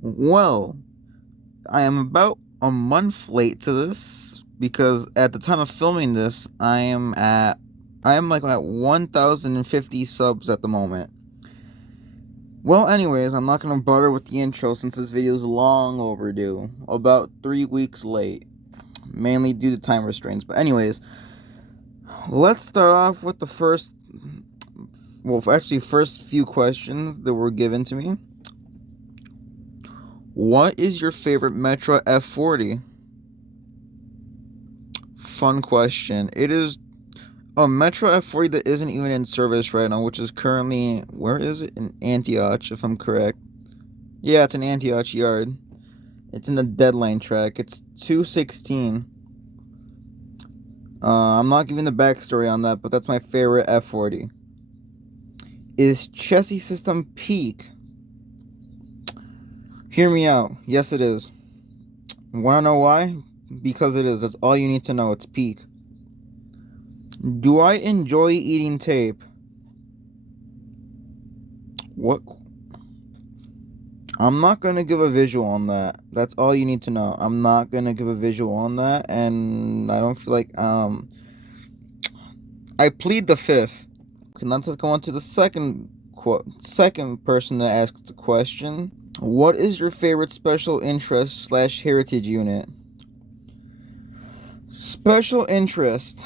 Well, I am about a month late to this because at the time of filming this, I am like at 1,050 subs at the moment. Well, anyways, I'm not gonna bother with the intro since this video is long overdue, about 3 weeks late, mainly due to time restraints. But anyways, let's start off with the first few questions that were given to me. What is your favorite Metro F40? Fun question. It is a Metro F40 that isn't even in service right now, which is currently, where is it? In Antioch, if I'm correct. Yeah, it's in Antioch Yard. It's in the deadline track. It's 216. I'm not giving the backstory on that, but that's my favorite F40. Is chassis system peak? Hear me out. Yes, it is. Wanna know why? Because it is. That's all you need to know. It's peak. Do I enjoy eating tape? What? I'm not gonna give a visual on that. That's all you need to know. I'm not gonna give a visual on that, and I don't feel like I plead the fifth. Okay, let's go on to the second person that asks the question. What is your favorite special interest slash heritage unit? Special interest.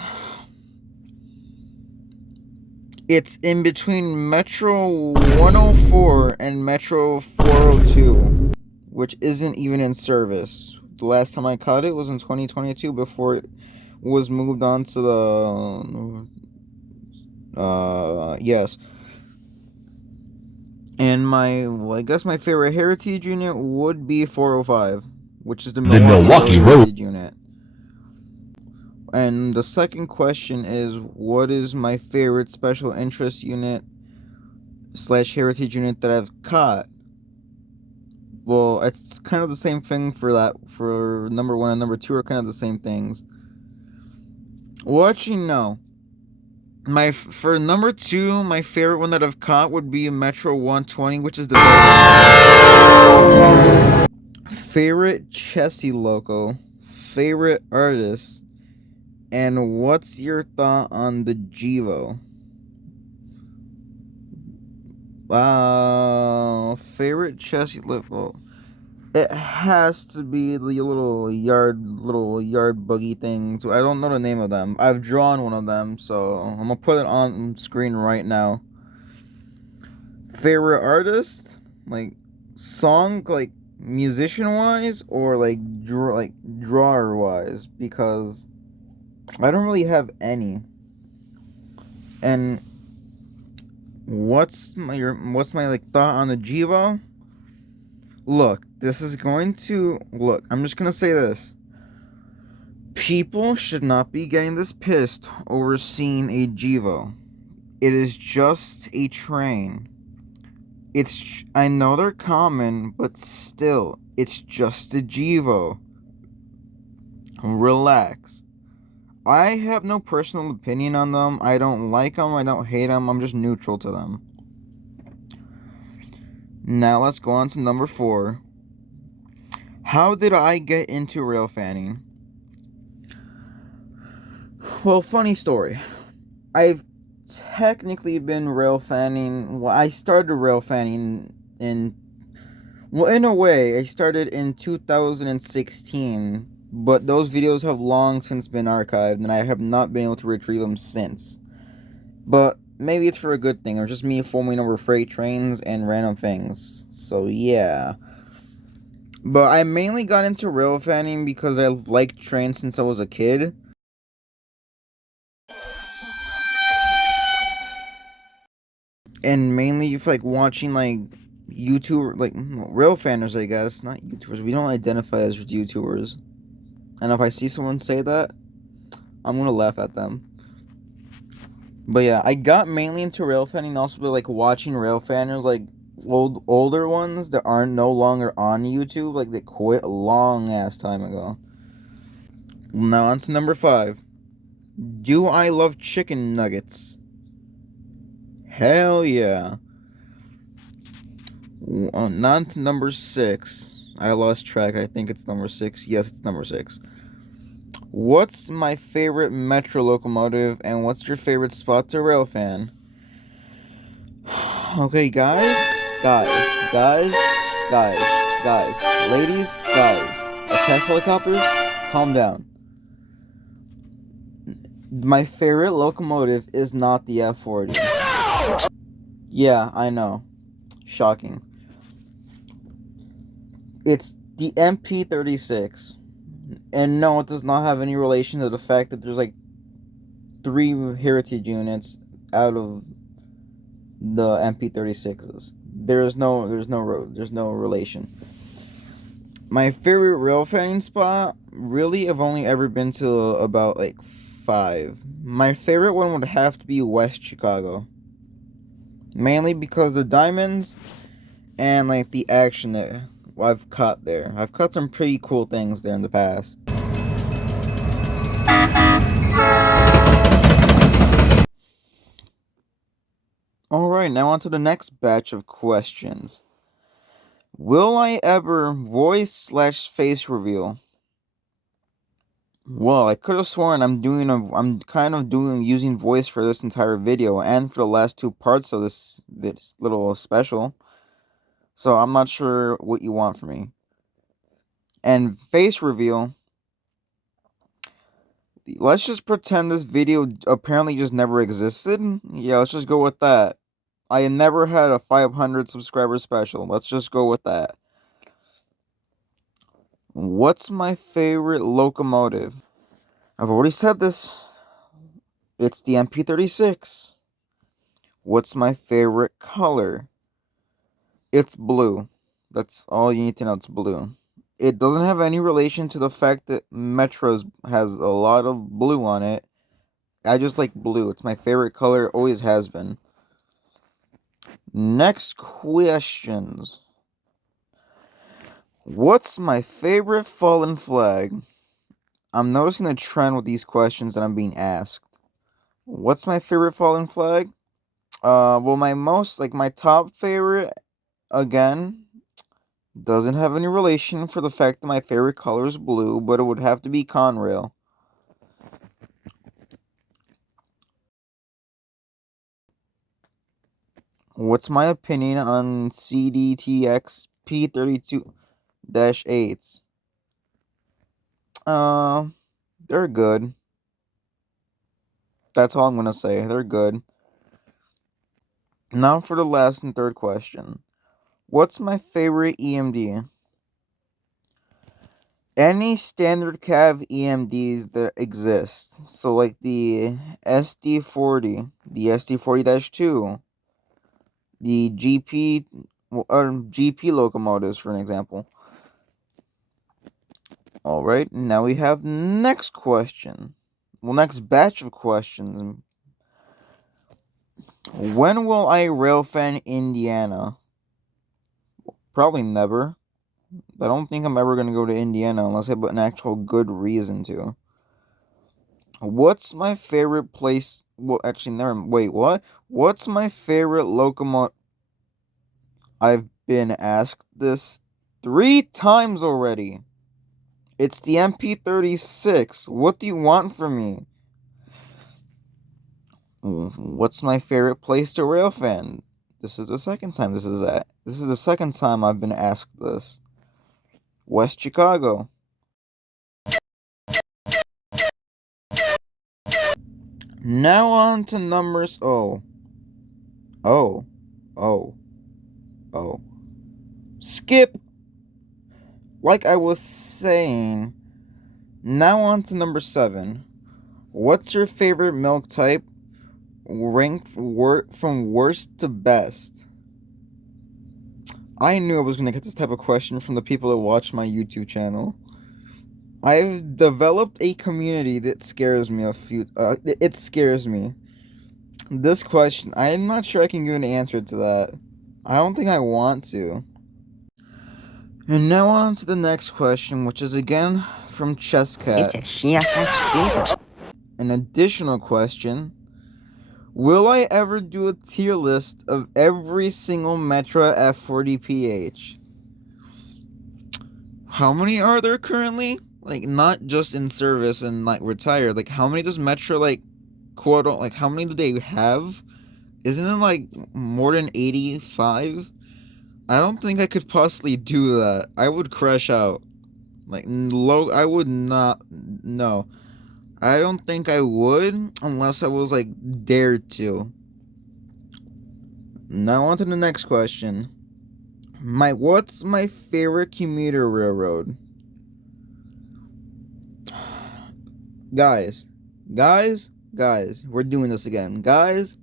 It's in between Metro 104 and Metro 402, which isn't even in service. The last time I caught it was in 2022 before it was moved on to the yes. And I guess my favorite heritage unit would be 405, which is the Milwaukee Road heritage unit. And the second question is, what is my favorite special interest unit slash heritage unit that I've caught? Well, it's kind of the same thing for that. For number one and number two are kind of the same things. Well, actually, no. For number two, my favorite one that I've caught would be Metro 120, which is the favorite chassis loco, favorite artist, and what's your thought on the Jivo? Favorite chassis loco. It has to be the little yard buggy things. I don't know the name of them. I've drawn one of them, so I'm gonna put it on screen right now. Favorite artist, like song, like musician wise, or like drawer wise, because I don't really have any. And what's my like thought on the Jivo? Look, I'm just gonna say this. People should not be getting this pissed over seeing a Jivo. It is just a train. I know they're common, but still, it's just a Jivo. Relax. I have no personal opinion on them. I don't like them. I don't hate them. I'm just neutral to them. Now let's go on to number 4. How did I get into rail fanning? Well, funny story. I've technically been rail fanning. Well, I started rail fanning in a way, I started in 2016, but those videos have long since been archived, and I have not been able to retrieve them since. But maybe it's for a good thing, or just me foaming over freight trains and random things. So yeah. But I mainly got into rail fanning because I liked trains since I was a kid. And mainly for like watching like YouTuber, like rail fanners, I guess, not YouTubers. We don't identify as YouTubers. And if I see someone say that, I'm gonna laugh at them. But yeah, I got mainly into rail fanning also by like watching rail fanners, like older ones that aren't no longer on YouTube, like they quit a long ass time ago. Now on to number 5. Do I love chicken nuggets? Hell yeah. On to number 6. I lost track. I think it's number 6. Yes, it's number 6. What's my favorite metro locomotive, and what's your favorite spot to rail fan? Okay, guys, ladies, guys, attack helicopters, calm down. My favorite locomotive is not the F40. Yeah, I know. Shocking. It's the MP36. And no, it does not have any relation to the fact that there's like 3 heritage units out of the MP36s. There's no relation. My favorite rail fanning spot, really, I've only ever been to about like 5. My favorite one would have to be West Chicago. Mainly because of diamonds and like the action that I've caught there. I've caught some pretty cool things there in the past. Alright, now on to the next batch of questions. Will I ever voice/face reveal? Well, I could have sworn I'm kind of using voice for this entire video and for the last 2 parts of this little special. So I'm not sure what you want from me. And face reveal, let's just pretend this video apparently just never existed. Yeah, let's just go with that. I never had a 500 subscriber special. Let's just go with that. What's my favorite locomotive? I've already said this. It's the MP36. What's my favorite color? It's blue. That's all you need to know. It's blue. It doesn't have any relation to the fact that Metro's has a lot of blue on it. I just like blue. It's my favorite color. Always has been. Next questions. What's my favorite fallen flag? I'm noticing a trend with these questions that I'm being asked. What's my favorite fallen flag? Well, my top favorite, again, doesn't have any relation for the fact that my favorite color is blue, but it would have to be Conrail. What's my opinion on CDTX P32-8s? They're good. That's all I'm gonna say. They're good. Now for the last and third question. What's my favorite EMD? Any standard cav EMDs that exist. So like the SD40, the SD40-2, the GP locomotives, for an example. Alright, now we have next question. Well, next batch of questions. When will I railfan Indiana? Probably never. I don't think I'm ever going to go to Indiana unless I have an actual good reason to. What's my favorite place? Well, actually, never. Wait, what? What's my favorite locomotive? I've been asked this 3 times already. It's the MP36. What do you want from me? What's my favorite place to railfan? This is the second time this is the second time I've been asked this. West Chicago. Now on to numbers. Oh. Skip. Like I was saying. Now on to number 7. What's your favorite milk type? Ranked from worst to best. I knew I was going to get this type of question from the people that watch my YouTube channel. I've developed a community that scares me it scares me. This question, I'm not sure I can give an answer to that. I don't think I want to. And now on to the next question, which is again from Chesscat. An additional question. Will I ever do a tier list of every single Metra F40PH? How many are there currently? Like, not just in service and, like, retired. Like, how many does Metra, like, quote, like, how many do they have? Isn't it, like, more than 85? I don't think I could possibly do that. I would crash out. Like, I would not, no. I don't think I would unless I was, like, dared to. Now on to the next question. What's my favorite commuter railroad? Guys, we're doing this again. Guys,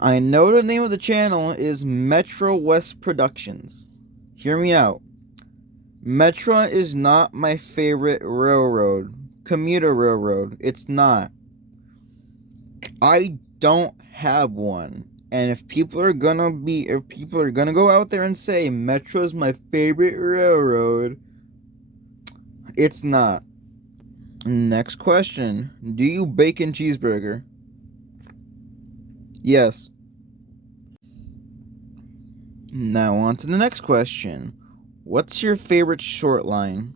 I know the name of the channel is Metro West Productions. Hear me out. Metro is not my favorite railroad. Commuter railroad. It's not. I don't have one. And if people are gonna go out there and say Metro is my favorite railroad, it's not. Next question. Do you bacon cheeseburger? Yes. Now on to the next question. What's your favorite short line?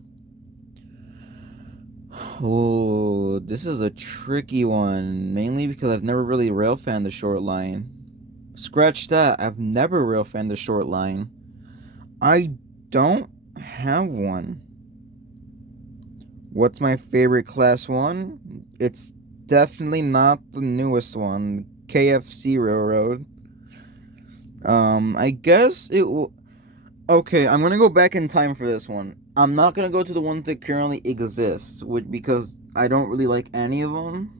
Oh, this is a tricky one. Mainly because I've never really rail fanned the short line. Scratch that. I've never rail fanned the short line. I don't have one. What's my favorite class 1? It's definitely not the newest one. KFC Railroad. I guess it will. Okay, I'm gonna go back in time for this one. I'm not gonna go to the ones that currently exist, because I don't really like any of them.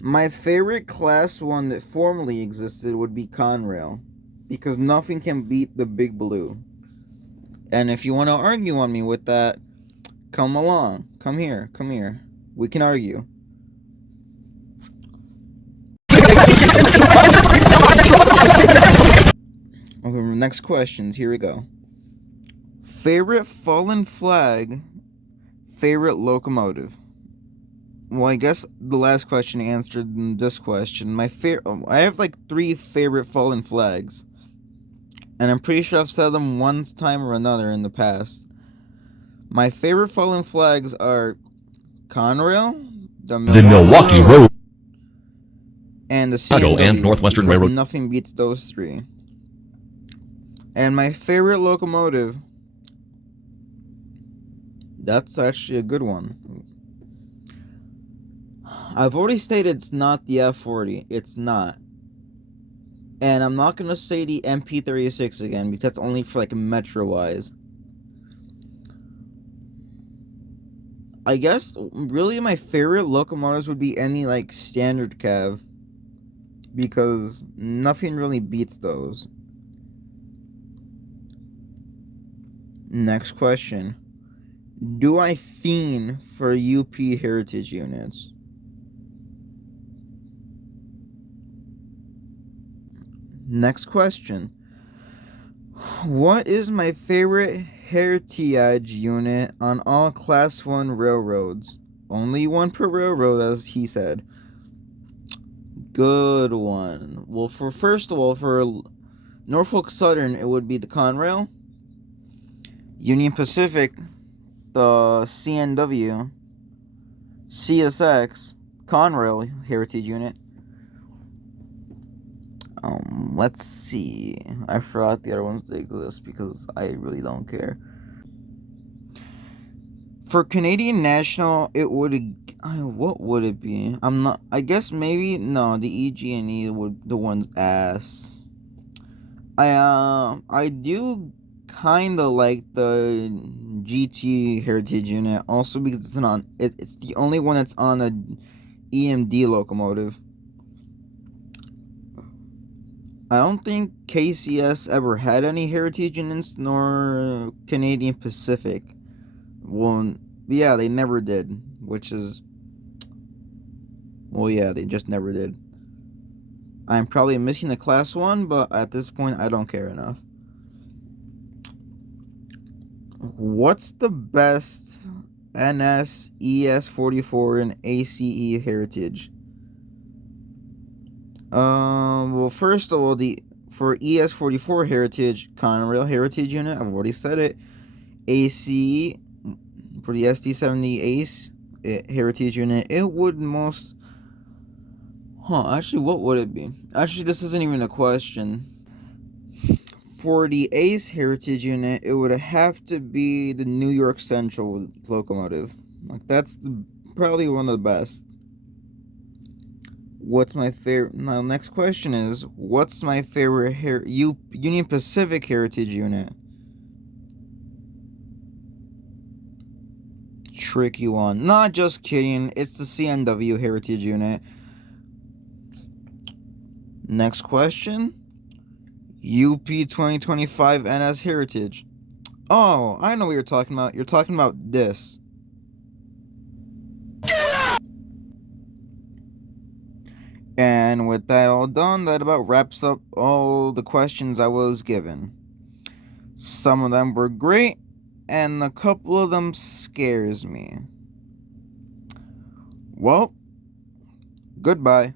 My favorite class 1 that formerly existed would be Conrail, because nothing can beat the Big Blue. And if you want to argue on me with that, come along. Come here. We can argue. Okay, next questions. Here we go. Favorite fallen flag, favorite locomotive. Well, I guess the last question answered this question. I have like 3 favorite fallen flags, and I'm pretty sure I've said them one time or another in the past. My favorite fallen flags are Conrail, the Milwaukee Road, and the CNW, and Northwestern Railroad. Nothing beats those 3. And my favorite locomotive, that's actually a good one. I've already stated it's not the F40. It's not. And I'm not going to say the MP36 again, because that's only for, like, Metro-wise. I guess, really, my favorite locomotives would be any, like, standard cav, because nothing really beats those. Next question. Do I fiend for UP heritage units? Next question. What is my favorite heritage unit on all class 1 railroads? Only one per railroad, as he said. Good one. Well, first of all, for Norfolk Southern, it would be the Conrail. Union Pacific, the CNW. CSX, Conrail heritage unit. Let's see. I forgot the other ones that exist because I really don't care. For Canadian National, it would. What would it be? I'm not. I guess maybe no. The EG&E would the one's ass. I do kind of like the GT heritage unit also because it's the only one that's on a EMD locomotive. I don't think KCS ever had any heritage units, nor Canadian Pacific. Well, yeah, they never did, which is... Well, yeah, they just never did. I'm probably missing the class 1, but at this point, I don't care enough. What's the best NS, ES44, and ACE heritage? Well, first of all, for ES44 Heritage Conrail Heritage Unit, I've already said it. AC for the SD70 Ace Heritage Unit, it would most. Actually, what would it be? Actually, this isn't even a question. For the Ace Heritage Unit, it would have to be the New York Central locomotive. Like, that's probably one of the best. What's my favorite? Now, next question is, what's my favorite Union Pacific Heritage Unit? Tricky one. Not just kidding. It's the CNW Heritage Unit. Next question. UP 2025 NS Heritage. Oh, I know what you're talking about. You're talking about this. And with that all done, that about wraps up all the questions I was given. Some of them were great, and a couple of them scares me. Well, goodbye.